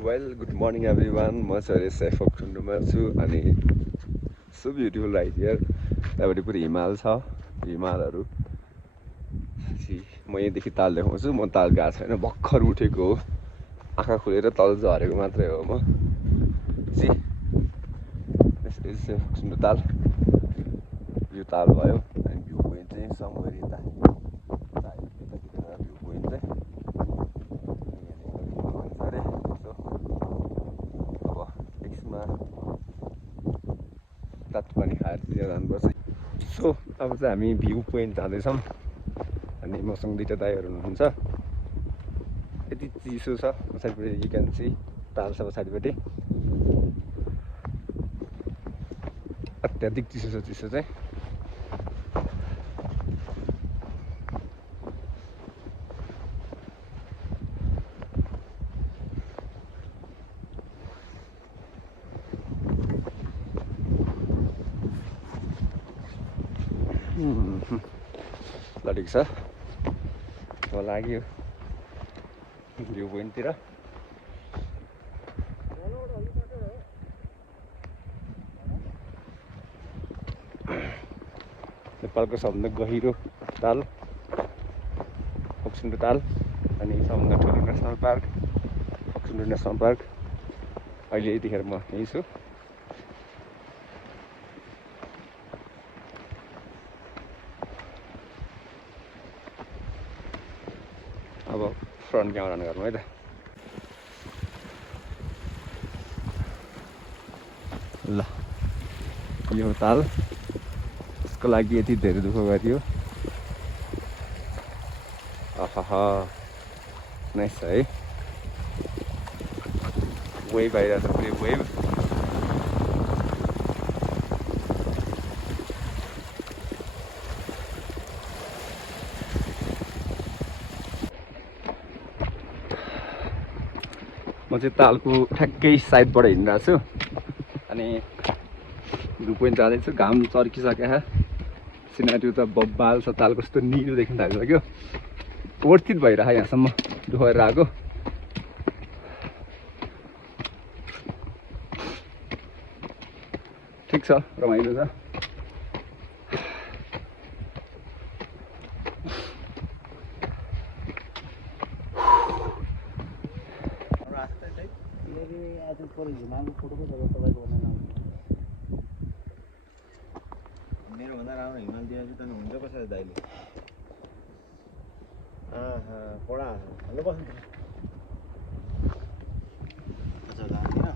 Well, good morning everyone. म चाहिँ safe of ठुन्डुमा छु अनि सो ब्युटिफुल राइट हियर। त्यहाँबाट पुरै हिमाल छ, हिमालहरू। म यहीँदेखि ताल देखाउँछु। म ताल गएको छैन, भर्खर उठेको हो। आँखा खुलेर तल झरेको मात्रै हो म। सेफ ठुन्डु ताल, यो ताल भयो अनि भ्यू पोइन्ट चाहिँ समवेयर यता भ्यू पोइन्ट चाहिँ तातो पानी खाएर चाहिँ जानुपर्छ। सो अब चाहिँ हामी भ्यू पोइन्ट जाँदैछौँ अनि मसँग दुईवटा दाइहरू हुनुहुन्छ। यति चिसो छ पछाडिपट्टि, यु क्यान सी ताल छ पछाडिपट्टि। अत्याधिक चिसो छ, चिसो चाहिँ ल ठिक छ। म लाग्यो भ्यू पोइन्टतिर। नेपालको सबभन्दा गहिरो ताल ओक्सुन्डु ताल अनि सबभन्दा ठुलो नेसनल पार्क ओक्सुन्डु नेसनल पार्क। अहिले यतिखेर म यहीँ छु। अब फ्रन्ट क्यामेरा अन गरौँ है त। ल यो ताल, यसको लागि यति धेरै दुःख गरियो। आहा नाइस छ है। वेभ आइरहेको छ, पुरै वेभ। म चाहिँ तालको ठ्याक्कै साइडबाट हिँडिरहेको छु अनि भ्यू पोइन्ट जाँदैछु। घाम चर्किसक्यो, सिनारी त बब्बाल छ। ताल कस्तो निलो देख्न थालिसक्यो। वर्थित भइरहेको यहाँसम्म दुःख गरेर आएको। ठिक छ, रमाइलो छ। मेरोभन्दा राम्रो हिमाल दिएपछि त हुन्छ कसरी दाइले? पढा हेर्नु बस्नु अच्छा जाँदैन।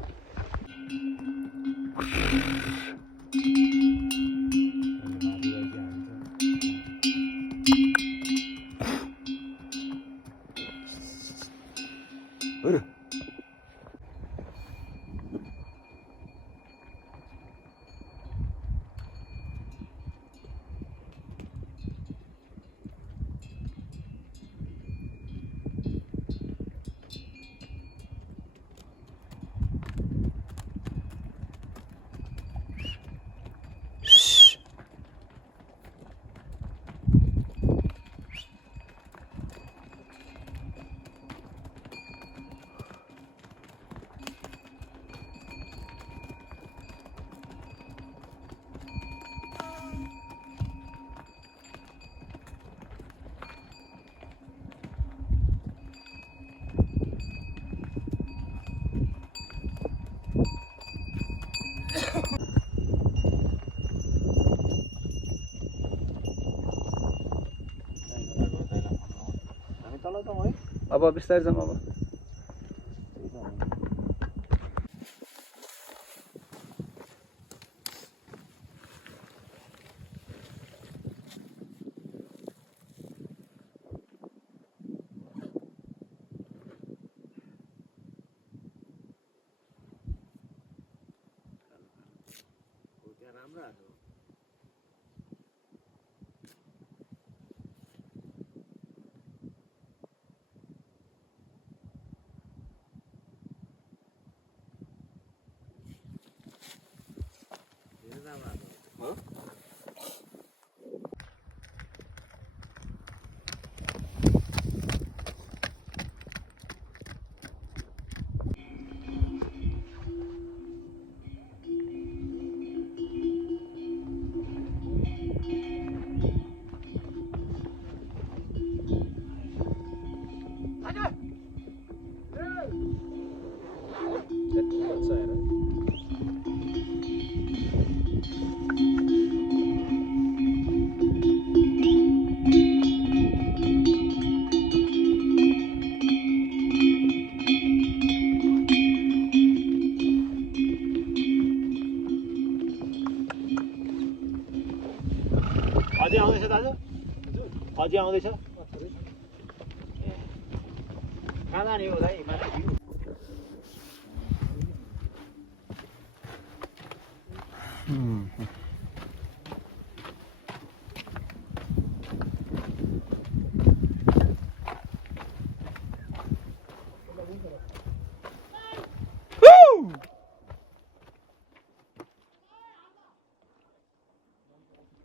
अब बिस्तारै जाउँ। अब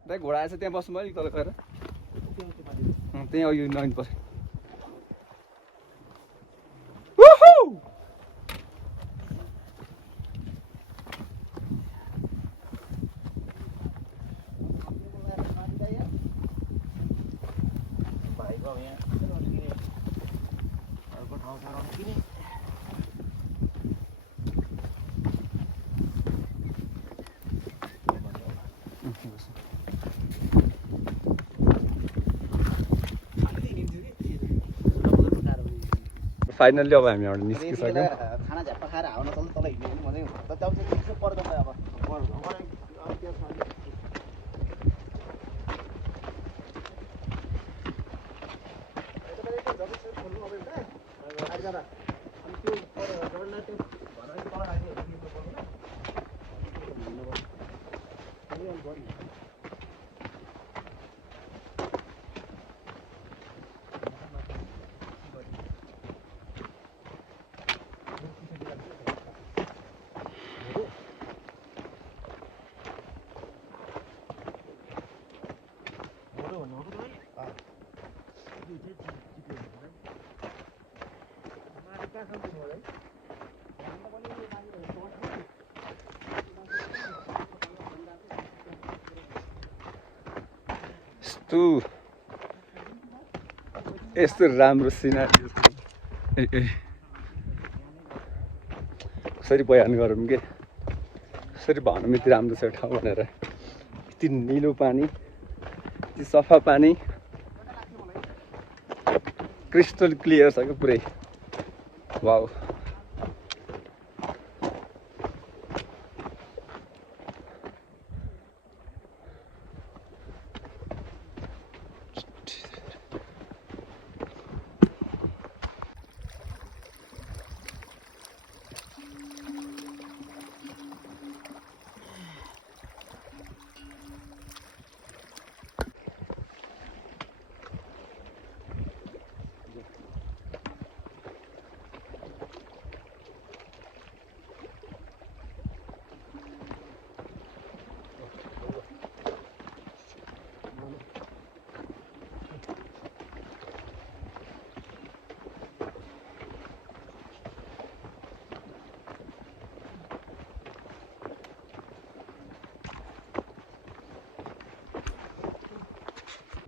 त्यहाँ घोडा आएछ त्यहाँ बस्नु भयो तल गएर त्यहीँ अघि लाइन पर्छ भाइको यहाँ अर्को ठाउँ साराउनु किने फाइनल्ली अब हामी एउटा निस्किसक्यौँ खाना झ्याप्पा खाएर हाउन तल तल हिँड्यो भने मजै हुन्छ तर जब चाहिँ पर्दैन अब यस्तो राम्रो सिनारी कसरी बयान गरौँ के कसरी भनौँ यति राम्रो छ ठाउँ भनेर यति निलो पानी यति सफा पानी क्रिस्टल क्लियर छ क्या पुरै वाउ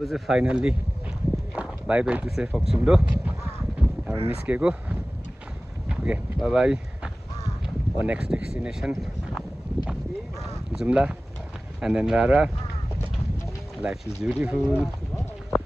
चाहिँ finally bye bye to Shey Phoksundo हामी निस्केको okay bye bye our next destination Jumla and then Rara. Life is beautiful.